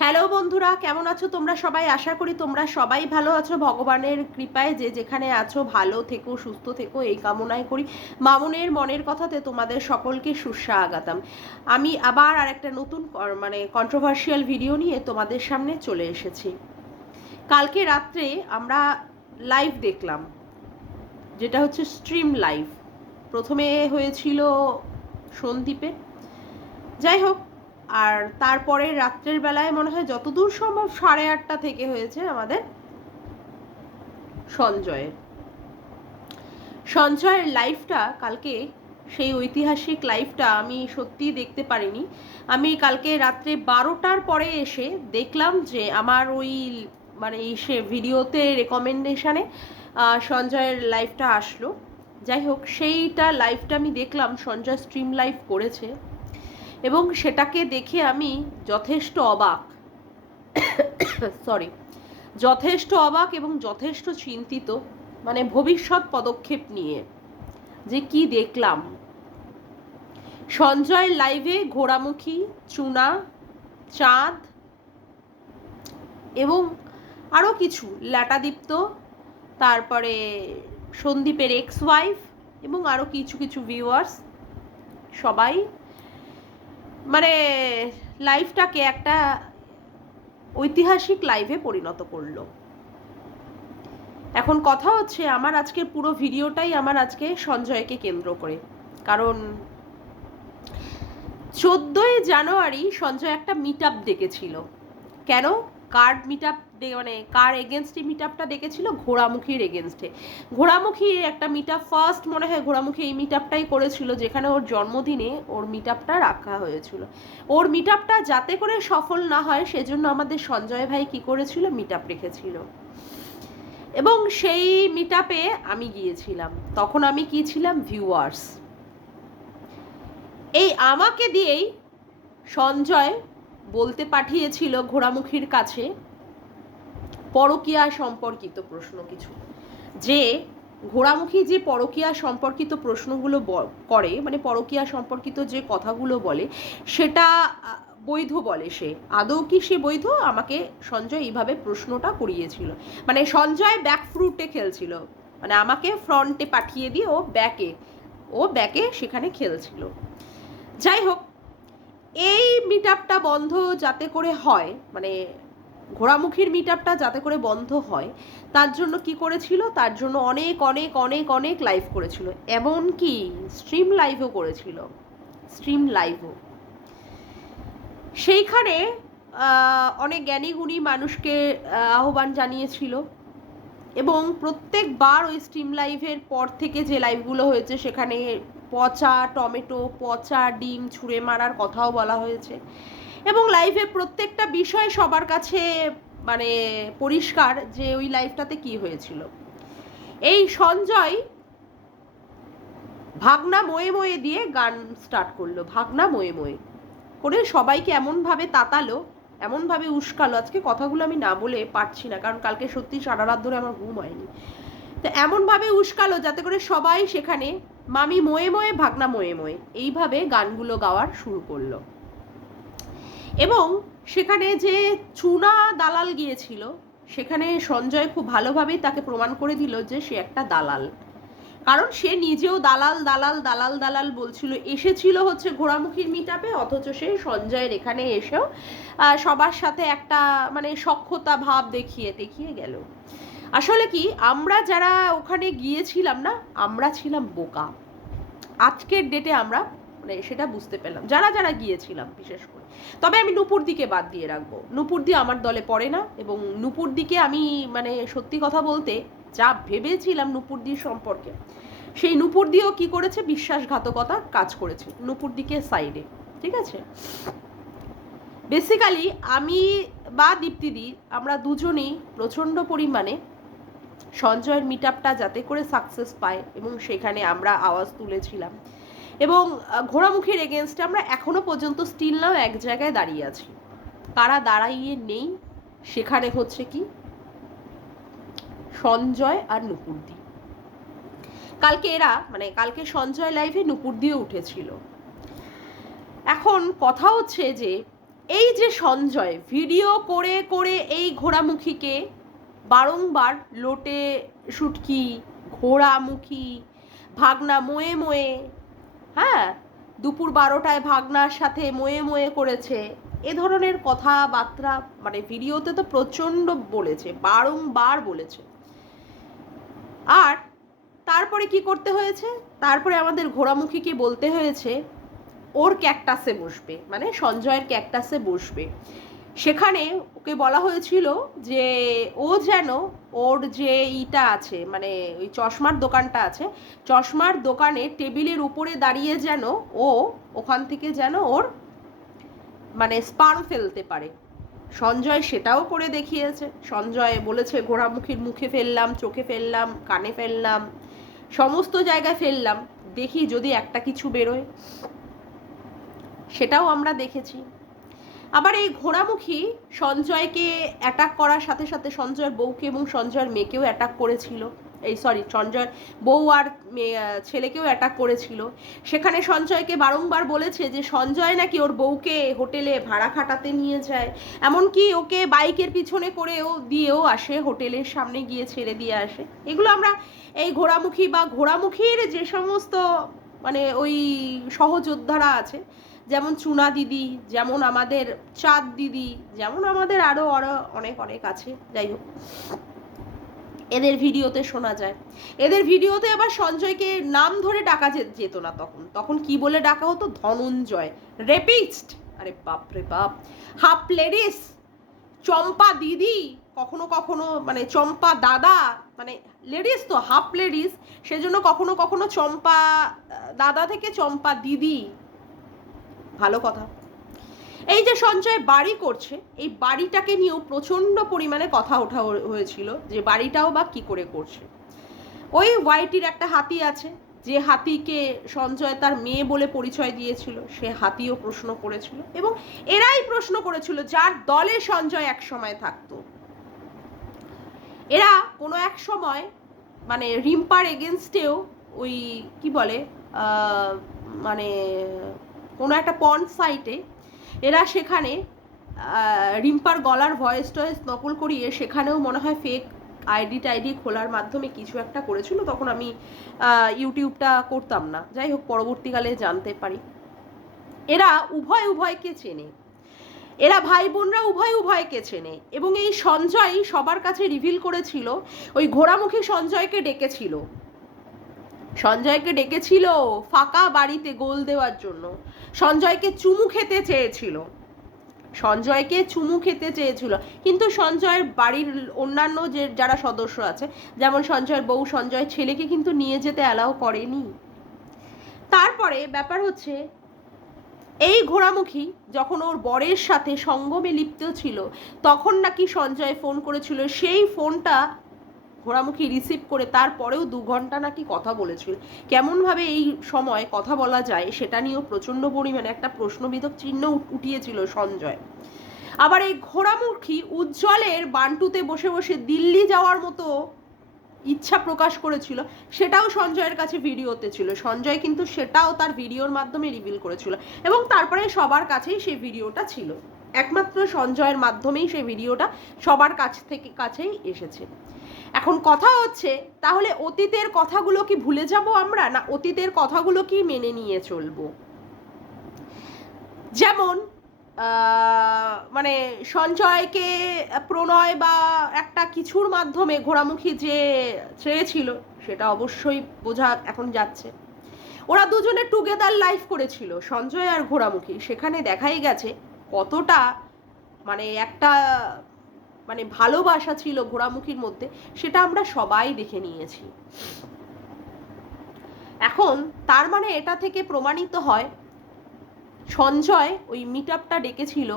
Hello বন্ধুরা, কেমন আছো তোমরা সবাই? আশা করি তোমরা সবাই ভালো আছো। ভগবানের কৃপায় যে যেখানে আছো ভালো থেকো, সুস্থ থেকো, এই কামনাই করি। মামুনের মনের কথাতে তোমাদের সকলকে সুস্বাগতম। আমি আবার আরেকটা নতুন কন্ট্রোভার্সিয়াল ভিডিও নিয়ে তোমাদের সামনে চলে এসেছি। কালকে রাত্রে আমরা লাইভ দেখলাম, যেটা হচ্ছে স্ট্রিম লাইভ। প্রথমে হয়েছিল সন্দীপে, যাই হোক। আর তারপরে রাত্রের বেলায় মনে হয় যতদূর সম্ভব 8:30 থেকে হয়েছে আমাদের সঞ্জয়ের লাইভটা কালকে। সেই ঐতিহাসিক লাইভটা আমি সত্যিই দেখতে পারিনি। আমি কালকে রাত্রে 12টার পরে এসে দেখলাম যে আমার ওই সে ভিডিওতে রেকমেন্ডেশনে সঞ্জয়ের লাইভটা আসলো। যাই হোক, সেইটা লাইভটা আমি দেখলাম, সঞ্জয় স্ট্রিম লাইভ করেছে এবং সেটাকে দেখে আমি যথেষ্ট অবাক সরি যথেষ্ট অবাক এবং যথেষ্ট চিন্তিত, ভবিষ্যৎ পদক্ষেপ নিয়ে যে কি দেখলাম। সঞ্জয় লাইভে ঘোড়ামুখী, চুনা, চাঁদ এবং আরও কিছু ল্যাটাদীপ্ত, তারপরে সন্দীপের এক্স ওয়াইফ এবং আরও কিছু কিছু ভিউয়ার্স সবাই লাইভটাকে একটা ঐতিহাসিক লাইভে পরিণত করলো। এখন কথা হচ্ছে, আমার আজকে পুরো ভিডিওটাই আমার আজকে সঞ্জয়কে কেন্দ্র করে। কারণ 14ই জানুয়ারি সঞ্জয় একটা মিট আপ ডেকেছিল। কেন? কার মিট আপ, কার এগেনস্টে মিট আপটা ডেকেছিল? ঘোড়ামুখীর এগেনস্টে। ঘোড়ামুখীর একটা মিট আপ, ফার্স্ট মনে হয় ঘোড়ামুখী এই মিট আপটাই করেছিল, যেখানে ওর জন্মদিনে ওর মিট আপটা রাখা হয়েছিল। ওর মিট আপটা যাতে করে সফল না হয় সেজন্য আমাদের সঞ্জয় ভাই কি করেছিল, মিট আপ রেখেছিল। এবং সেই মিট আপে আমি গিয়েছিলাম। তখন আমি কি ছিলাম? ভিউয়ার্স। এই আমাকে দিয়েই সঞ্জয় বলতে পাঠিয়েছিল ঘোড়ামুখীর কাছে পরকীয়া সম্পর্কিত প্রশ্ন কিছু, যে ঘোড়ামুখী যে পরকীয়া সম্পর্কিত প্রশ্নগুলো করে, পরকীয়া সম্পর্কিত যে কথাগুলো বলে সেটা বৈধ বলে সে। আদৌ কি সে বৈধ? আমাকে সঞ্জয় এইভাবে প্রশ্নটা করিয়েছিল। সঞ্জয় ব্যাক ফ্রুটে খেলছিল, আমাকে ফ্রন্টে পাঠিয়ে দিয়ে ও ব্যাকে সেখানে খেলছিল। যাই হোক, এই মিট আপটা বন্ধ যাতে করে হয়, ঘোড়ামুখীর মিট আপটা যাতে করে বন্ধ হয়, তার জন্য কি করেছিল? তার জন্য অনেক অনেক অনেক অনেক লাইভ করেছিল, এমনকি স্ট্রিম লাইভও করেছিল। সেইখানে অনেক জ্ঞানী গুণী মানুষকে আহ্বান জানিয়েছিল এবং প্রত্যেকবার ওই স্ট্রিম লাইভের পর থেকে যে লাইভগুলো হয়েছে সেখানে পচা টমেটো, পচা ডিম ছুঁড়ে মারার কথাও বলা হয়েছে। এবং লাইভের প্রত্যেকটা বিষয় সবার কাছে পরিষ্কার যে ওই লাইভটাতে কি হয়েছিল। এই সঞ্জয় ভাগনা ময়ে ময়ে দিয়ে গান স্টার্ট করলো, ভাগনা ময়ে ময়ে করে সবাইকে এমনভাবে তাতালো, এমনভাবে উস্কালো। আজকে কথাগুলো আমি না বলে পারছি না, কারণ কালকে সত্যি সারা রাত ধরে আমার ঘুম হয়নি। তো এমনভাবে উস্কালো যাতে করে সবাই সেখানে মামি ময়ে ময়ে, ভাগনা ময়ে ময়ে, এইভাবে গানগুলো গাওয়ার শুরু করলো। এবং সেখানে যে চুনা দালাল গিয়েছিল, সেখানে সঞ্জয় খুব ভালোভাবেই তাকে প্রমাণ করে দিল যে সে একটা দালাল। কারণ সে নিজেও দালাল দালাল দালাল দালাল বলছিল, এসেছিল হচ্ছে ঘোড়ামুখীর মিট আপে, অথচ সে সঞ্জয়ের এখানে এসেও সবার সাথে একটা সখ্যতা ভাব দেখিয়ে গেল। আসলে কি, আমরা যারা ওখানে গিয়েছিলাম না, আমরা ছিলাম বোকা। আজকের ডেটে আমরা সেটা বুঝতে পেলাম, যারা যারা গিয়েছিলাম বিশেষ করে। তবে আমি নূপুর দিকে বাদ দিয়ে রাখবো, নূপুর দি আমার দলে পড়ে না। এবং নূপুর দিকে আমি সত্যি কথা বলতে যা ভেবেছিলাম নূপুর দির সম্পর্কে, সেই নূপুর দিও কি করেছে, বিশ্বাসঘাতকতা কাজ করেছে নূপুর দিকে সাইডে। ঠিক আছে, বেসিক্যালি আমি বা দীপ্তিদি, আমরা দুজনেই প্রচণ্ড পরিমাণে সঞ্জয়ের মিট আপটা যাতে করে সাকসেস পায় এবং সেখানে আমরা আওয়াজ তুলেছিলাম। এবং ঘোড়ামুখীর এগেনস্টে আমরা এখনো পর্যন্ত স্টিল নাও এক জায়গায় দাঁড়িয়ে আছি। কারা দাঁড়াইয়ে নেই সেখানে হচ্ছে কি, সঞ্জয় আর নূপুরদি। কালকে সঞ্জয় লাইভে নূপুরদিও উঠেছিল। এখন কথা হচ্ছে যে এই যে সঞ্জয় ভিডিও করে করে এই ঘোড়ামুখীকে বারংবার লোটে শুটকি, ঘোড়ামুখী, ভাগনা মোয়ে মোয়ে, হ্যাঁ, দুপুর 12টায় ভাগনার সাথে মোয়ে মোয়ে করেছে, এ ধরনের কথাবার্তা মানে ভিডিওতে তো প্রচণ্ড বলেছে, বারংবার বলেছে। আর তারপরে কি করতে হয়েছে, তারপরে আমাদের ঘোড়ামুখীকে বলতে হয়েছে ওর ক্যাকটাসে বসবে, মানে সঞ্জয়ের ক্যাকটাসে বসবে। সেখানে ওকে বলা হয়েছিল যে ও যেন ওর যে ইটা আছে, মানে ওই চশমার দোকানটা আছে, চশমার দোকানে টেবিলের উপরে দাঁড়িয়ে যেন ও ওখান থেকে যেন ওর মানে স্পার্ম ফেলতে পারে। সঞ্জয় সেটাও করে দেখিয়েছে। সঞ্জয় বলেছে ঘোড়ামুখীর মুখে ফেললাম, চোখে ফেললাম, কানে ফেললাম, সমস্ত জায়গায় ফেললাম, দেখি যদি একটা কিছু বেরোয়। সেটাও আমরা দেখেছি। আবার এই ঘোড়ামুখী সঞ্জয়কে অ্যাটাক করার সাথে সাথে সঞ্জয়ের বউকে এবং সঞ্জয়ের মেয়েকেও অ্যাটাক করেছিল, সঞ্জয়ের বউ আর ছেলেকেও অ্যাটাক করেছিল। সেখানে সঞ্জয়কে বারংবার বলেছে যে সঞ্জয় নাকি ওর বউকে হোটেলে ভাড়া খাটাতে নিয়ে যায়, এমনকি ওকে বাইকের পিছনে করেও দিয়েও আসে, হোটেলের সামনে গিয়ে ছেড়ে দিয়ে আসে। এগুলো আমরা এই ঘোড়ামুখী বা ঘোড়ামুখীর যে সমস্ত মানে ওই সহযোদ্ধারা আছে, যেমন চুনা দিদি, যেমন আমাদের চাঁদ দিদি, যেমন আমাদের আরও অনেক অনেক আছে, যাই হোক, এদের ভিডিওতে শোনা যায়। এদের ভিডিওতে আবার সঞ্জয়কে নাম ধরে ডাকা যেত না, তখন কি বলে ডাকা হতো, ধনঞ্জয়, রেপিস্ট, আরে বাপ রে বাপ, হাফ লেডিস, চম্পা দিদি, কখনো কখনো মানে চম্পা দাদা, মানে লেডিস তো হাফ লেডিস, সেজন্য কখনো কখনো চম্পা দাদা থেকে চম্পা দিদি। ভালো কথা। এই যে সঞ্জয় বাড়ি করছে, এই বাড়িটাকে নিয়েও প্রচণ্ড পরিমাণে কথা ওঠা হয়েছিল যে বাড়িটাও বা কি করে করছে। ওই ওয়াইটির একটা হাতি আছে, যে হাতিকে সঞ্জয় তার মেয়ে বলে পরিচয় দিয়েছিল, সে হাতিও প্রশ্ন করেছিল, এবং এরাই প্রশ্ন করেছিল যার দলে সঞ্জয় এক সময় থাকতো। এরা কোনো এক সময় মানে রিম্পার এগেনস্টেও ওই কি বলে মানে কোনো একটা পন্ড সাইটে এরা সেখানে রিম্পার গলার ভয়েস টয়েস নকল করিয়ে সেখানেও মনে হয় ফেক আইডি খোলার মাধ্যমে কিছু একটা করেছিল। তখন আমি ইউটিউবটা করতাম না, যাই হোক পরবর্তীকালে জানতে পারি। এরা উভয়কে চেনে, এরা ভাই বোনরা উভয়কে চেনে, এবং এই সঞ্জয় সবার কাছে রিভিল করেছিল, ওই ঘোড়ামুখী সঞ্জয়কে ডেকেছিল ফাঁকা বাড়িতে গোল দেওয়ার জন্য, সঞ্জয়কে চুমু খেতে চেয়েছিল, কিন্তু সঞ্জয়ের বাড়ির অন্যান্য যে যারা সদস্য আছে, যেমন সঞ্জয়ের বউ, সঞ্জয়ের ছেলেকে কিন্তু নিয়ে যেতে অ্যালাউ করেনি। তারপরে ব্যাপার হচ্ছে এই ঘোড়ামুখী যখন ওর বরের সাথে সঙ্গমে লিপ্ত ছিল, তখন নাকি সঞ্জয় ফোন করেছিল, সেই ফোনটা ঘোড়ামুখী রিসিভ করে তারপরেও 2 ঘন্টা নাকি কথা বলেছিল। কেমনভাবে এই সময় কথা বলা যায় সেটা নিয়েও প্রচণ্ড পরিমাণে একটা প্রশ্নবিদ্ধ চিহ্ন উঠিয়েছিল সঞ্জয়। আবার এই ঘোড়ামুখী উজ্জ্বলের বান্টুতে বসে বসে দিল্লি যাওয়ার মতো ইচ্ছা প্রকাশ করেছিল, সেটাও সঞ্জয়ের কাছে ভিডিওতে ছিল। সঞ্জয় কিন্তু সেটাও তার ভিডিওর মাধ্যমে রিভিল করেছিল, এবং তারপরে সবার কাছেই সেই ভিডিওটা ছিল, একমাত্র সঞ্জয়ের মাধ্যমেই সেই ভিডিওটা সবার কাছেই এসেছে। এখন কথা হচ্ছে, তাহলে অতীতের কথাগুলো কি ভুলে যাব আমরা, না অতীতের কথাগুলো কি মেনে নিয়ে চলবো? যেমন মানে সঞ্জয়কে প্রণয় বা একটা কিছুর মাধ্যমে ঘোড়ামুখী যে চেয়েছিল, সেটা অবশ্যই বোঝা এখন যাচ্ছে। ওরা দুজনে টুগেদার লাইফ করেছিল, সঞ্জয় আর ঘোড়ামুখী, সেখানে দেখাই গেছে কতটা মানে একটা মানে ভালোবাসা ছিল ঘোড়ামুখীর মধ্যে, সেটা আমরা সবাই দেখে নিয়েছি। এখন তার মানে এটা থেকে প্রমাণিত হয় সঞ্জয় ওই মিট আপটা ডেকেছিল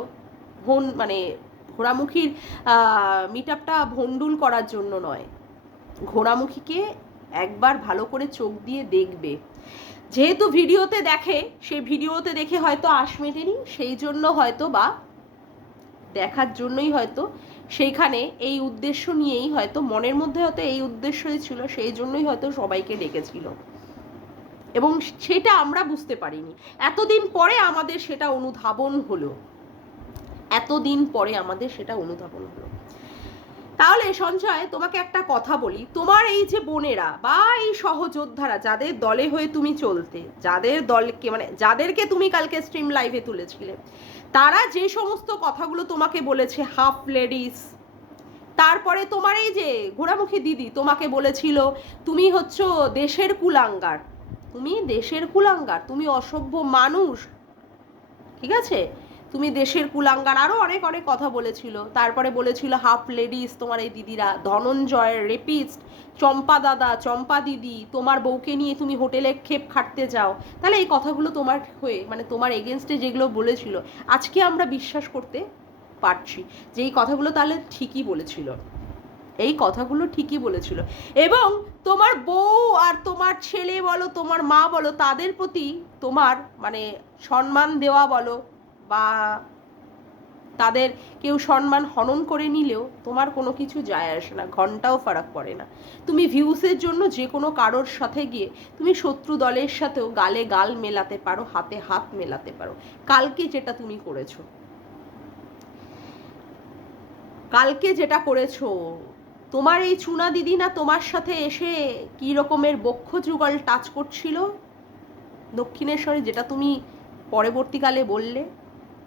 মানে ঘোড়ামুখীর মিট আপটা ভন্ডুল করার জন্য নয়, ঘোড়ামুখীকে একবার ভালো করে চোখ দিয়ে দেখবে। যেহেতু ভিডিওতে দেখে, সেই ভিডিওতে দেখে হয়তো আশ মেটেনি, সেই জন্য হয়তো বা দেখার জন্যই হয়তো সেইখানে এই উদ্দেশ্য নিয়েই হয়তো মনের মধ্যে হয়তো এই উদ্দেশ্যই ছিল, সেই জন্যই হয়তো সবাইকে ডেকেছিল, এবং সেটা আমরা বুঝতে পারিনি। এতদিন পরে আমাদের সেটা অনুধাবন হলো। এতদিন পরে আমাদের সেটা অনুধাবন হলো। তাহলে সঞ্জয়, তোমাকে একটা কথা বলি, তোমার এই যে বোনেরা বা এই সহযোদ্ধারা যাদের দলে হয়ে তুমি চলতে, যাদের দলকে মানে যাদেরকে তুমি কালকে স্ট্রিম লাইভে তুলেছিলে, তারা যে সমস্ত কথাগুলো তোমাকে বলেছে, হাফ লেডিস, তারপরে তোমার এই যে ঘোড়ামুখী দিদি তোমাকে বলেছিল তুমি হচ্ছে দেশের কুলাঙ্গার, তুমি দেশের কুলাঙ্গার, তুমি অসভ্য মানুষ, ঠিক আছে, তুমি দেশের কুলাঙ্গার, আরও অনেক অনেক কথা বলেছিল। তারপরে বলেছিল হাফ লেডিস তোমার এই দিদিরা, ধনঞ্জয়ের রেপিস্ট, চম্পা দাদা, চম্পা দিদি, তোমার বউকে নিয়ে তুমি হোটেলে খেপ খাটতে যাও। তাহলে এই কথাগুলো তোমার হয়ে মানে তোমার এগেনস্টে যেগুলো বলেছিল, আজকে আমরা বিশ্বাস করতে পারছি যে এই কথাগুলো তাহলে ঠিকই বলেছিল, এই কথাগুলো ঠিকই বলেছিল। এবং তোমার বউ আর তোমার ছেলে বলো, তোমার মা বলো, তাদের প্রতি তোমার মানে সম্মান দেওয়া বলো বা তাদের কেউ সম্মান হনন করে নিলেও তোমার কোনো কিছু যায় আসে না, ঘন্টাও ফারাক পড়ে না। তুমি ভিউসের জন্য যে কোনো কারোর সাথে গিয়ে তুমি শত্রু দলের সাথেও গালে গাল মেলাতে পারো, হাতে হাত মেলাতে পারো। কালকে যেটা তুমি করেছো, কালকে যেটা করেছো, তোমার এই চুনা দিদি না তোমার সাথে এসে কি রকমের বক্ষ যুগল টাচ করছিল দক্ষিণেশ্বরে, যেটা তুমি পরবর্তীকালে বললে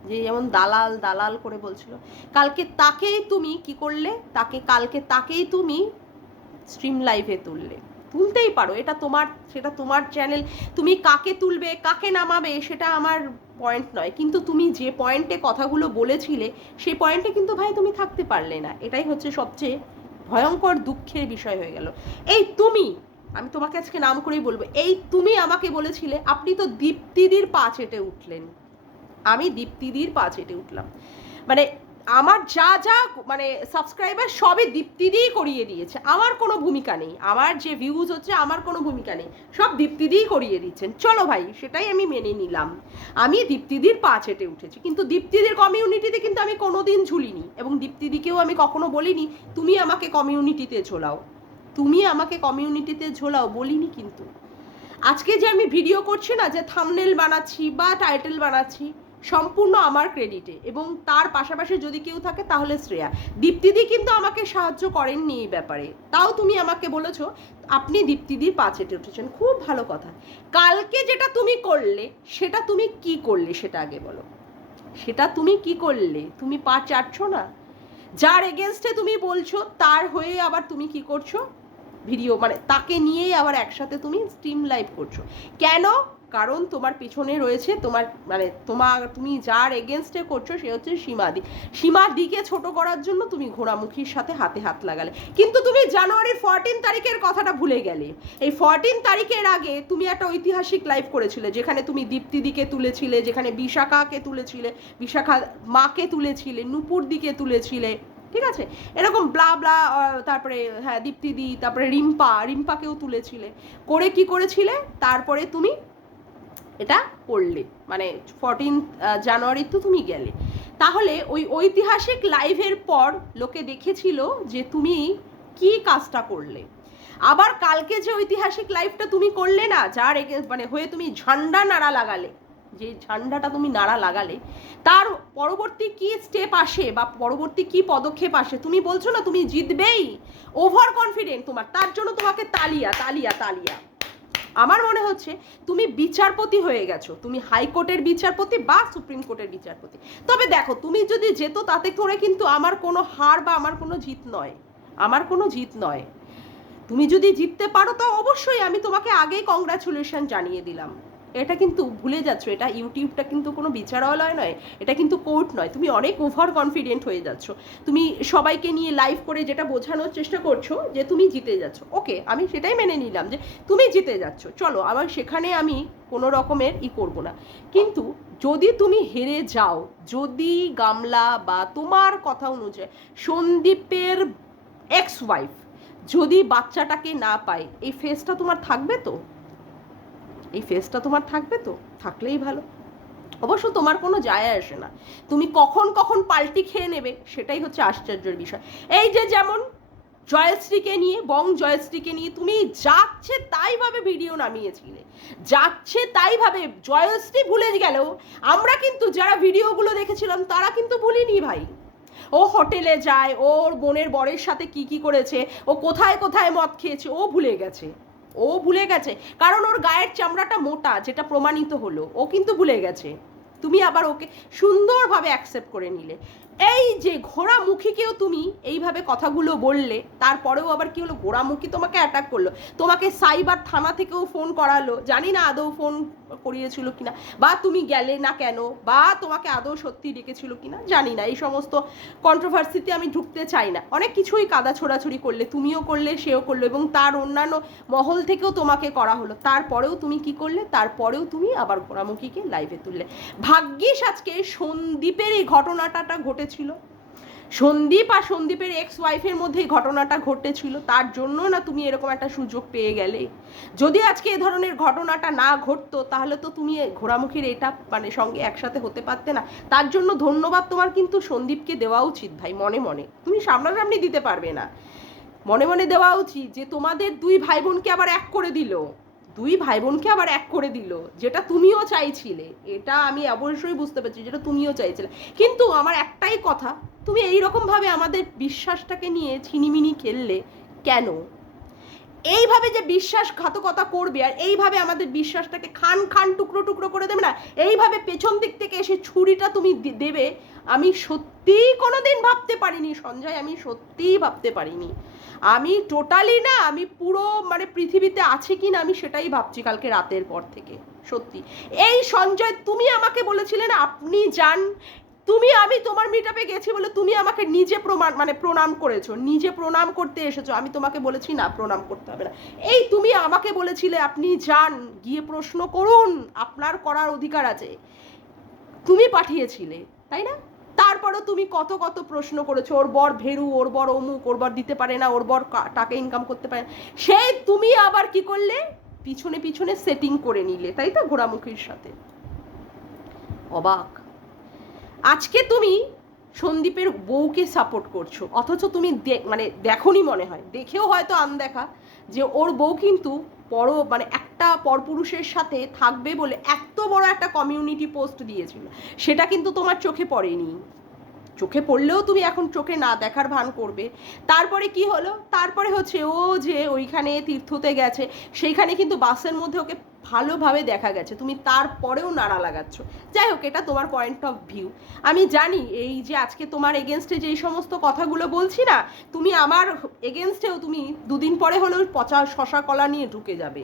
যে যেমন দালাল দালাল করে বলছিল, কালকে তাকেই তুমি কি করলে, কালকে তাকেই তুমি স্ট্রিম লাইভে তুলতেই পারো, এটা তোমার, সেটা তোমার চ্যানেল, তুমি কাকে তুলবে কাকে নামাবে সেটা আমার পয়েন্ট নয়, কিন্তু তুমি যে পয়েন্টে কথাগুলো বলেছিলে সেই পয়েন্টে কিন্তু ভাই তুমি থাকতে পারলে না, এটাই হচ্ছে সবচেয়ে ভয়ঙ্কর দুঃখের বিষয় হয়ে গেল। এই তুমি, আমি তোমাকে আজকে নাম করেই বলবো, এই তুমি আমাকে বলেছিলে আপনি তো দীপ্তিদির পা চেটে উঠলেন, আমি দীপ্তিদির পা চেটে উঠলাম, মানে আমার যা যা মানে সাবস্ক্রাইবার সবই দীপ্তিদিই করিয়ে দিয়েছে, আমার কোনো ভূমিকা নেই, আমার যে ভিউজ হচ্ছে আমার কোনো ভূমিকা নেই, সব দীপ্তিদিই করিয়ে দিচ্ছেন। চলো ভাই, সেটাই আমি মেনে নিলাম, আমি দীপ্তিদির পা চেটে উঠেছি, কিন্তু দীপ্তিদির কমিউনিটিতে কিন্তু আমি কোনোদিন ঝুলিনি, এবং দীপ্তিদিকেও আমি কখনো বলিনি তুমি আমাকে কমিউনিটিতে ঝোলাও, তুমি আমাকে কমিউনিটিতে ঝোলাও বলিনি। কিন্তু আজকে যে আমি ভিডিও করছি না, যে থাম্বনেল বানাচ্ছি বা টাইটেল বানাচ্ছি, সম্পূর্ণ আমার ক্রেডিটে, এবং তার পাশাপাশি যদি কেউ থাকে তাহলে শ্রেয়া। দীপ্তিদি কিন্তু আমাকে সাহায্য করেননি এই ব্যাপারে, তাও তুমি আমাকে বলেছো আপনি দীপ্তিদির পা চেটে উঠেছেন, খুব ভালো কথা। কালকে যেটা তুমি করলে সেটা তুমি কি করলে সেটা আগে বলো, সেটা তুমি কি করলে? তুমি পা চাটছো না, যার এগেনস্টে তুমি বলছো তার হয়ে আবার তুমি কি করছো, ভিডিও মানে তাকে নিয়েই আবার একসাথে তুমি স্ট্রিম লাইভ করছো কেন? কারণ তোমার পিছনে রয়েছে তোমার মানে তুমি যার এগেনস্টে করছো সে হচ্ছে সীমাদিকে ছোট করার জন্য তুমি ঘোড়ামুখীর সাথে হাতে হাত লাগালে। কিন্তু তুমি জানুয়ারির 14 তারিখের কথাটা ভুলে গেলে। এই 14 তারিখের আগে তুমি একটা ঐতিহাসিক লাইভ করেছিলে, যেখানে তুমি দীপ্তিদিকে তুলেছিলে, যেখানে বিশাখাকে তুলেছিলে, বিশাখা মাকে তুলেছিলে, নূপুর দিকে তুলেছিলে, ঠিক আছে, এরকম ব্লা ব্লা, তারপরে হ্যাঁ দীপ্তিদি, তারপরে রিম্পাকেও তুলেছিলে, করে কি করেছিলে, তারপরে তুমি এটা করলে, মানে 14 জানুয়ারি তো তুমি গেলে। তাহলে ওই ঐতিহাসিক লাইভের পর লোকে দেখেছিল যে তুমি কি কাজটা করলে। আবার কালকে যে ঐতিহাসিক লাইভটা তুমি করলে না, যার মানে হয়ে তুমি ঝান্ডা নাড়া লাগালে, যে ঝান্ডাটা তুমি নাড়া লাগালে, তার পরবর্তী কি স্টেপ আসে বা পরবর্তী কি পদক্ষেপ আসে, তুমি বলছো না তুমি জিতবেই, ওভার কনফিডেন্ট তোমার, তার জন্য তোমাকে তালিয়া তালিয়া তালিয়া। আমার মনে হচ্ছে তুমি বিচারপতি হয়ে গেছো, তুমি হাইকোর্টের বিচারপতি বা সুপ্রিম কোর্টের বিচারপতি। তবে দেখো, তুমি যদি যেত তাতে করে কিন্তু আমার কোনো হার বা আমার কোনো জিত নয়, আমার কোনো জিত নয়। তুমি যদি জিততে পারো তো অবশ্যই আমি তোমাকে আগেই কংগ্রাচুলেশন জানিয়ে দিলাম। এটা কিন্তু ভুলে যাচ্ছ, এটা ইউটিউবটা কিন্তু কোনো বিচারালয় নয়, এটা কিন্তু কোর্ট নয়। তুমি অনেক ওভার কনফিডেন্ট হয়ে যাচ্ছ, তুমি সবাইকে নিয়ে লাইভ করে যেটা বোঝানোর চেষ্টা করছো যে তুমি জিতে যাচ্ছ। ওকে, আমি সেটাই মেনে নিলাম যে তুমি জিতে যাচ্ছ, চলো আবার সেখানে আমি কোনো রকমের করব না। কিন্তু যদি তুমি হেরে যাও, যদি গামলা বা তোমার কথা অনুযায়ী সন্দীপের এক্স ওয়াইফ যদি বাচ্চাটাকে না পায়, এই ফেসটা তোমার থাকবে তো? এই ফেসটা তোমার থাকবে তো? থাকলেই ভালো, অবশ্য তোমার কোনো যায় আসে না, তুমি কখন কখন পাল্টি খেয়ে নেবে সেটাই হচ্ছে আশ্চর্যের বিষয়। এই যে যেমন জয়শ্রীকে নিয়ে, জয়শ্রীকে নিয়ে তুমি যাচ্ছে তাইভাবে ভিডিও নামিয়েছিলে, যাচ্ছে তাইভাবে। জয়শ্রী ভুলে গেলেও আমরা কিন্তু যারা ভিডিওগুলো দেখেছিলাম তারা কিন্তু ভুলিনি ভাই। ও হোটেলে যায়, ওর বোনের বরের সাথে কি কি করেছে, ও কোথায় কোথায় মদ খেয়েছে, ও ভুলে গেছে। ও ভুলে গেছে কারণ ওর গায়ের চামড়াটা মোটা, যেটা প্রমাণিত হলো। ও কিন্তু ভুলে গেছে। তুমি আবার ওকে সুন্দরভাবে অ্যাকসেপ্ট করে নিলে। এই যে ঘোড়ামুখীকেও তুমি এইভাবে কথাগুলো বললে, তারপরেও আবার কি হলো, ঘোড়ামুখী তোমাকে অ্যাটাক করলো, তোমাকে সাইবার থানা থেকেও ফোন করালো, জানি না আদৌ ফোন করিয়েছিল কিনা, বা তুমি গেলে না কেন, বা তোমাকে আদৌ সত্যি ডেকেছিল কিনা জানি না। এই সমস্ত কন্ট্রোভার্সিতে আমি ঢুকতে চাই না। অনেক কিছুই কাদা ছোড়াছড়ি করলে, তুমিও করলে, সেও করলো, এবং তার অন্যান্য মহল থেকেও তোমাকে করা হলো। তারপরেও তুমি কি করলে, তারপরেও তুমি আবার ঘোড়ামুখীকে লাইভে তুললে। ভাগ্যিস আজকে সন্দীপের এই ঘটনাটা ঘটেছিল, সন্দীপ আর সন্দীপের এক্স ওয়াইফের মধ্যে এই ঘটনাটা ঘটেছিল, তার জন্য না তুমি এরকম একটা সুযোগ পেয়ে গেলে। যদি আজকে এ ধরনের ঘটনাটা না ঘটতো তাহলে তো তুমি ঘোড়ামুখীর এটা মানে সঙ্গে একসাথে হতে পারতে না। তার জন্য ধন্যবাদ তোমার কিন্তু সন্দীপকে দেওয়া উচিত ভাই, মনে মনে। তুমি সামনাসামনি দিতে পারবে না, মনে মনে দেওয়া উচিত যে তোমাদের দুই ভাই বোনকে আবার এক করে দিল, দুই ভাই বোনকে আবার এক করে দিল, যেটা তুমিও চাইছিলে। এটা আমি অবশ্যই বুঝতে পারছি, যেটা তুমিও চাইছিলে। কিন্তু আমার একটাই কথা, তুমি এইরকমভাবে আমাদের বিশ্বাসটাকে নিয়ে ছিনিমিনি খেললে কেন? এইভাবে যে বিশ্বাসঘাতকতা করবে আর এইভাবে আমাদের বিশ্বাসটাকে খান খান টুকরো টুকরো করে দেবে না, এইভাবে পেছন দিক থেকে এসে ছুরিটা তুমি দেবে, আমি সত্যিই কোনোদিন ভাবতে পারিনি সঞ্জয়, আমি সত্যিই ভাবতে পারিনি। আমি টোটালি না, আমি পুরো মানে পৃথিবীতে আছে কি না আমি সেটাই ভাবছি কালকে রাতের পর থেকে। সত্যি এই সঞ্জয়, তুমি আমাকে বলেছিলে না আপনি যান, আমি তোমার মিটআপে গেছি বলে তুমি আমাকে নিজে প্রণাম করেছো, নিজে প্রণাম করতে এসেছো। আমি তোমাকে বলেছি না প্রণাম করতে হবে না। এই তুমি আমাকে বলেছিলে আপনি যান, গিয়ে প্রশ্ন করুন, আপনার করার অধিকার আছে, তুমি পাঠিয়েছিলে তাই না? তারপরও তুমি কত কত প্রশ্ন করেছো, ওর বর ভেরু, ওর বর অমুক, ওর বর দিতে পারে না, ওর বর টাকা ইনকাম করতে পারে না। সেই তুমি আবার কি করলে, পিছনে পিছনে সেটিং করে নিলে, তাই তো ঘোড়ামুখীর সাথে। অবাক। আজকে তুমি সন্দীপের বউকে সাপোর্ট করছো, অথচ তুমি মানে দেখোনি, মনে হয় দেখেও হয়তো আনদেখা, যে ওর বউ কিন্তু একটা পরপুরুষের সাথে থাকবে বলে এত বড় একটা কমিউনিটি পোস্ট দিয়েছিল, সেটা কিন্তু তোমার চোখে পড়েনি। চোখে পড়লেও তুমি এখন চোখে না দেখার ভান করবে। তারপরে কি হলো, তারপরে হচ্ছে ও যে ওইখানে তীর্থতে গেছে, সেইখানে কিন্তু বাসের মধ্যে ওকে ভালোভাবে দেখা গেছে, তুমি তারপরেও নাড়া লাগাচ্ছ। যাই হোক, এটা তোমার পয়েন্ট অফ ভিউ। আমি জানি এই যে আজকে তোমার এগেনস্টে যেই সমস্ত কথাগুলো বলছি না, তুমি আমার এগেনস্টেও তুমি দুদিন পরে হলেও পচা শশা কলা নিয়ে ঢুকে যাবে,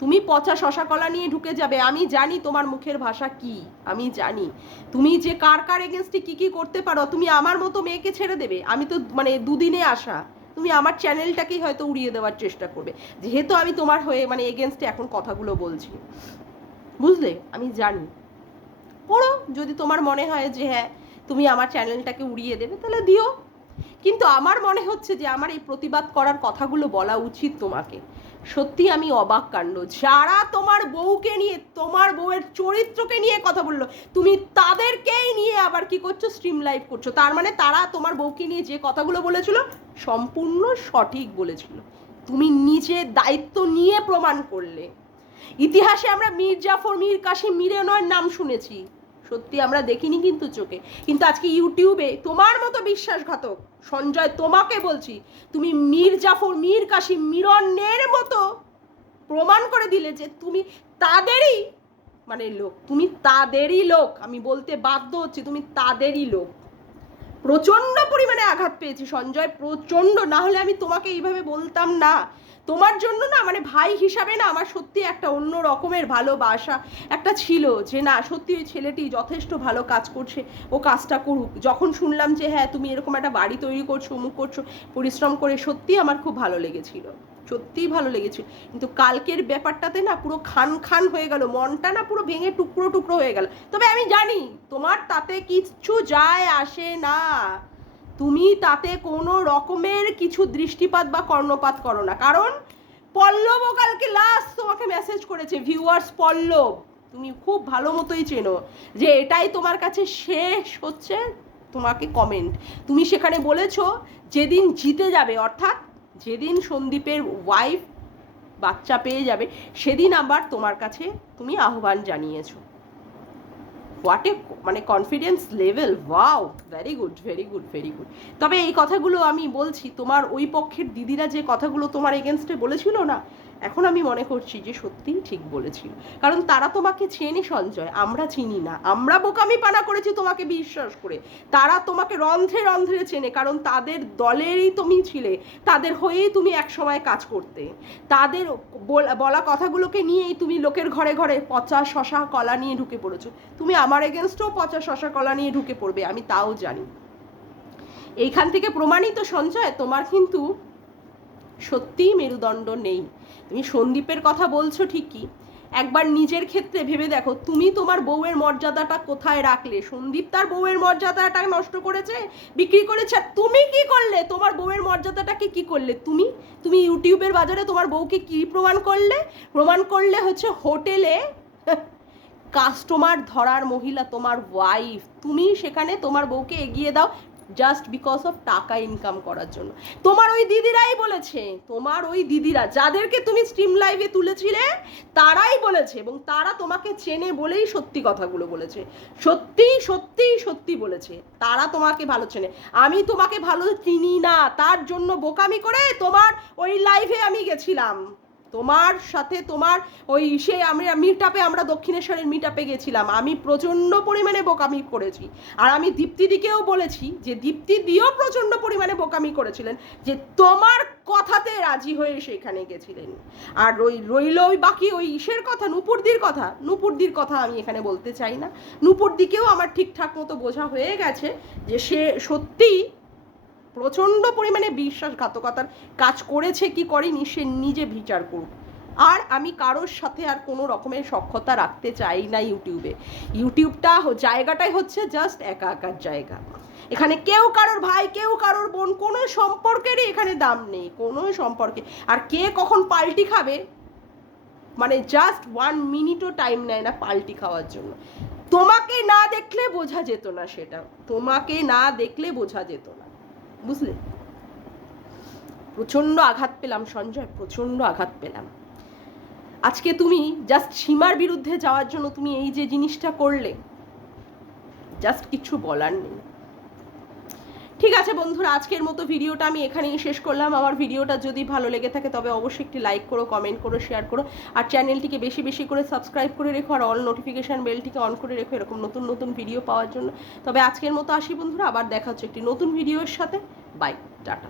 তুমি পচা শশা কলা নিয়ে ঢুকে যাবে। আমি জানি তোমার মুখের ভাষা কি, আমি জানি তুমি যে কার কার এগেনস্টে কি কি করতে পারো। তুমি আমার মতো মেয়েকে ছেড়ে দেবে? আমি তো মানে দুদিনে আসা, তুমি আমার চ্যানেলটাকেই হয়তো উড়িয়ে দেওয়ার চেষ্টা করবে, যেহেতু আমি তোমার হয়ে মানে এগেনস্টে এখন কথাগুলো বলছি, বুঝলে? আমি জানি। করো, যদি তোমার মনে হয় যে হ্যাঁ তুমি আমার চ্যানেলটাকে উড়িয়ে দেবে তাহলে দিও, কিন্তু আমার মনে হচ্ছে যে আমার এই প্রতিবাদ করার কথাগুলো বলা উচিত তোমাকে। সত্যি আমি অবাক কাণ্ড, যারা তোমার বউকে নিয়ে, তোমার বউয়ের চরিত্রকে নিয়ে কথা বললো, তুমি তাদেরকেই নিয়ে আবার কি করছো, স্ট্রিম লাইভ করছো। তার মানে তারা তোমার বউকে নিয়ে যে কথাগুলো বলেছিল সম্পূর্ণ সঠিক বলেছিল, তুমি নিজে দায়িত্ব নিয়ে প্রমাণ করলে। ইতিহাসে আমরা মীর জাফর, মীর কাসিম, মীরেনয়ের নাম শুনেছি, সত্যি আমরা দেখিনি কিন্তু চোখে। কিন্তু আজকে ইউটিউবে তোমার মতো বিশ্বাসঘাতক সঞ্জয়, তোমাকে বলছি, তুমি মীর জাফর, মীর কাসিম, মিরনের মতো প্রমাণ করে দিলে যে তুমি তাদেরই মানে লোক, তুমি তাদেরই লোক। আমি বলতে বাধ্য হচ্ছি, তুমি তাদেরই লোক। প্রচণ্ড পরিমাণে আঘাত পেয়েছি সঞ্জয়, প্রচণ্ড। না হলে আমি তোমাকে এইভাবে বলতাম না। তোমার জন্য না মানে ভাই হিসাবে না আমার সত্যি একটা অন্য রকমের ভালোবাসা একটা ছিল, যে না সত্যি ওই ছেলেটি যথেষ্ট ভালো কাজ করছে, ও কাজটা করুক। যখন শুনলাম যে হ্যাঁ তুমি এরকম একটা বাড়ি তৈরি করছো, অমুক করছো, পরিশ্রম করে, সত্যি আমার খুব ভালো লেগেছিল, সত্যিই ভালো লেগেছিল। কিন্তু কালকের ব্যাপারটাতে না পুরো খান খান হয়ে গেল, মনটা না পুরো ভেঙে টুকরো টুকরো হয়ে গেল। তবে আমি জানি তোমার তাতে কিচ্ছু যায় আসে না, তুমি তাতে কোনো রকমের কিছু দৃষ্টিপাত বা কর্ণপাত করো না, কারণ পল্লবও কালকে লাস্ট তোমাকে মেসেজ করেছে, ভিউয়ার্স পল্লব তুমি খুব ভালো মতোই চেনো যে এটাই তোমার কাছে শেষ হচ্ছে তোমাকে কমেন্ট, তুমি সেখানে বলেছো যেদিন জিতে যাবে, অর্থাৎ যেদিন সন্দীপের ওয়াইফ বাচ্চা পেয়ে যাবে সেদিন আবার তোমার কাছে তুমি আহ্বান জানিয়েছো। হোয়াট এ মানে confidence level, wow, very good very good very good. তবে এই কথাগুলো আমি বলছি, তোমার ওই পক্ষের দিদিরা যে কথাগুলো তোমার এগেনস্টে বলেছিল না, এখন আমি মনে করছি যে সত্যিই ঠিক বলেছিল, কারণ তারা তোমাকে চেনে সঞ্জয়, আমরা চিনি না, আমরা বোকামি পানা করেছি তোমাকে বিশ্বাস করে, তারা তোমাকে রন্ধ্রে রন্ধ্রে চেনে, কারণ তাদের দলেরই তুমি ছিলে, তাদের হয়েই তুমি একসময় কাজ করতে, তাদের বলা কথাগুলোকে নিয়েই তুমি লোকের ঘরে ঘরে পচা শশা কলা নিয়ে ঢুকে পড়েছো। তুমি আমার এগেনস্টও পচা শশা কলা নিয়ে ঢুকে পড়বে, আমি তাও জানি। এইখান থেকে প্রমাণিত সঞ্জয় তোমার কিন্তু সত্যিই মেরুদণ্ড নেই। তুমি সন্দীপের কথা বলছো ঠিকই, একবার নিজের ক্ষেত্রে ভেবে দেখো, তুমি তোমার বউয়ের মর্যাদাটা কোথায় রাখলে? সন্দীপ তার বউয়ের মর্যাদাটা নষ্ট করেছে, বিক্রি করেছে, আর তুমি কি করলে? তোমার বউয়ের মর্যাদাটাকে কি করলে? তুমি ইউটিউবের বাজারে তোমার বউকে কি প্রমাণ করলে? প্রমাণ করলে হচ্ছে হোটেলে কাস্টমার ধরার মহিলা তোমার ওয়াইফ, তুমি সেখানে তোমার বউকে এগিয়ে দাও জাস্ট বিকজ অফ টাকা ইনকাম করার জন্য। তোমার ওই দিদিরাই বলেছে, তোমার ওই দিদিরা যাদেরকে তুমি স্ট্রিম লাইভে তুলেছিলে তারাই বলেছে, এবং তারা তোমাকে চেনে বলেই সত্যি কথাগুলো বলেছে, সত্যি সত্যি সত্যি বলেছে, তারা তোমাকে ভালো চেনে। আমি তোমাকে ভালো চিনি না, তার জন্য বোকামি করে তোমার ওই লাইভে আমি গেছিলাম, তোমার সাথে তোমার ওই সে আমি মিট আপে, আমরা দক্ষিণেশ্বরের মিট আপে গেছিলাম, আমি প্রচণ্ড পরিমাণে বোকামি করেছি, আর আমি দীপ্তিদিকেও বলেছি যে দীপ্তিদিও প্রচণ্ড পরিমাণে বোকামি করেছিলেন, যে তোমার কথাতে রাজি হয়ে সেখানে গেছিলেন। আর রইল ওই বাকি ওই ইসের কথা, নুপুরদির কথা আমি এখানে বলতে চাই না, নুপুরদিকেও আমার ঠিকঠাক মতো বোঝা হয়ে গেছে যে সে সত্যিই প্রচণ্ড পরিমাণে বিশ্বাসঘাতকতার কাজ করেছে কি করেনি সে নিজে বিচার করুক। আর আমি কারোর সাথে আর কোনো রকমের সখ্যতা রাখতে চাই না ইউটিউবটা জায়গাটাই হচ্ছে জাস্ট একা একার জায়গা, এখানে কেউ কারোর ভাই, কেউ কারোর বোন, কোনো সম্পর্কেরই এখানে দাম নেই, কোনো সম্পর্কে। আর কে কখন পাল্টি খাবে, মানে জাস্ট 1 মিনিটও টাইম নেয় না পাল্টি খাওয়ার জন্য। তোমাকে না দেখলে বোঝা যেত না, সেটা তোমাকে না দেখলে বোঝা যেত না, বুঝলে? প্রচণ্ড আঘাত পেলাম সঞ্জয়, প্রচণ্ড আঘাত পেলাম আজকে। তুমি জাস্ট সীমার বিরুদ্ধে যাওয়ার জন্য তুমি এই যে জিনিসটা করলে, জাস্ট কিছু বলার নেই। ঠিক আছে বন্ধুরা, আজকের মতো ভিডিওটা আমি এখানেই শেষ করলাম। আমার ভিডিওটা যদি ভালো লেগে থাকে তবে অবশ্যই একটি লাইক করো, কমেন্ট করো, শেয়ার করো, আর চ্যানেলটিকে বেশি বেশি করে সাবস্ক্রাইব করে রেখো, আর অল নোটিফিকেশান বেলটিকে অন করে রেখো এরকম নতুন নতুন ভিডিও পাওয়ার জন্য। তবে আজকের মতো আসি বন্ধুরা, আবার দেখা হচ্ছে একটি নতুন ভিডিওর সাথে। Bye, tata.